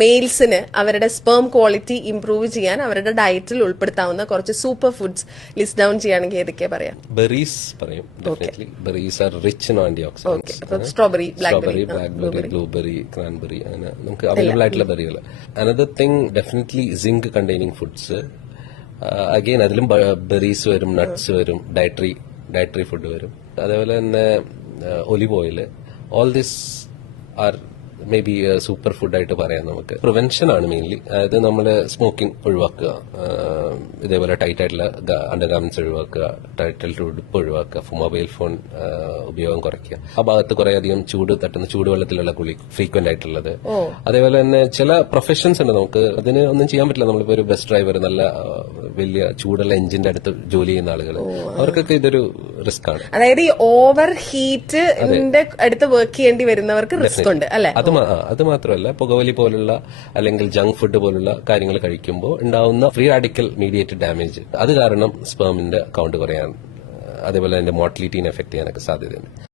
മെയിൽസിന് അവരുടെ sperm quality improve ചെയ്യാൻ അവരുടെ ഡയറ്റിൽ ഉൾപ്പെടുത്താവുന്ന കുറച്ച് സൂപ്പർ ഫുഡ്സ് ലിസ്റ്റ് ഡൗൺ ചെയ്യുകയാണെങ്കിൽ ഏതൊക്കെയാ പറയാം? ബെറീസ് പറയും. Definitely berries are rich in antioxidants. Strawberry, blackberry, blueberry, cranberry, അങ്ങനെ നമുക്ക് അവൈലബിൾ ആയിട്ടുള്ള ബെറികൾ. Another thing definitely zinc containing foods. Again അതിലും ബെറീസ് വരും, നട്ട്സ് വരും, ഡയറ്ററി ഫുഡ് വരും. അതേപോലെ തന്നെ olive oil. All this are may be super ഫുഡായിട്ട് പറയാം. നമുക്ക് പ്രിവെൻഷൻ ആണ് മെയിൻലി. അതായത് നമ്മൾ സ്മോക്കിംഗ് ഒഴിവാക്കുക, ഇതേപോലെ ടൈറ്റ് ആയിട്ടുള്ള അണ്ടർ ഗാർമെന്റ്സ് ഒഴിവാക്കുക, ടൈറ്റായിട്ടുള്ള ഉടുപ്പ് ഒഴിവാക്കുക, മൊബൈൽ ഫോൺ ഉപയോഗം കുറയ്ക്കുക. ആ ഭാഗത്ത് കുറെ അധികം ചൂട് തട്ടുന്ന ചൂടുവെള്ളത്തിലുള്ള കുളി ഫ്രീക്വന്റ് ആയിട്ടുള്ളത്. അതേപോലെ തന്നെ ചില പ്രൊഫഷൻസ് ഉണ്ട് നമുക്ക് അതിന് ഒന്നും ചെയ്യാൻ പറ്റില്ല. നമ്മളിപ്പോ ഒരു ബസ് ഡ്രൈവർ, നല്ല വലിയ ചൂടുള്ള എഞ്ചിന്റെ അടുത്ത് ജോലി ചെയ്യുന്ന ആളുകൾ, അവർക്കൊക്കെ ഇതൊരു റിസ്ക് ആണ്. അതായത് ഈ ഓവർ ഹീറ്റ് അടുത്ത് വർക്ക് ചെയ്യേണ്ടി വരുന്നവർക്ക് റിസ്ക് ഉണ്ട് അല്ലെ? അത് മാത്രമല്ല, പുകവലി പോലുള്ള അല്ലെങ്കിൽ ജങ്ക് ഫുഡ് പോലുള്ള കാര്യങ്ങൾ കഴിക്കുമ്പോൾ ഉണ്ടാവുന്ന ഫ്രീ റാഡിക്കൽ മീഡിയേറ്റഡ് ഡാമേജ്, അത് കാരണം സ്പേമിന്റെ കൗണ്ട് കുറയാൻ, അതേപോലെ അതിന്റെ മോർട്ടിലിറ്റീനെ എഫക്ട് ചെയ്യാനൊക്കെ സാധ്യതയുണ്ട്.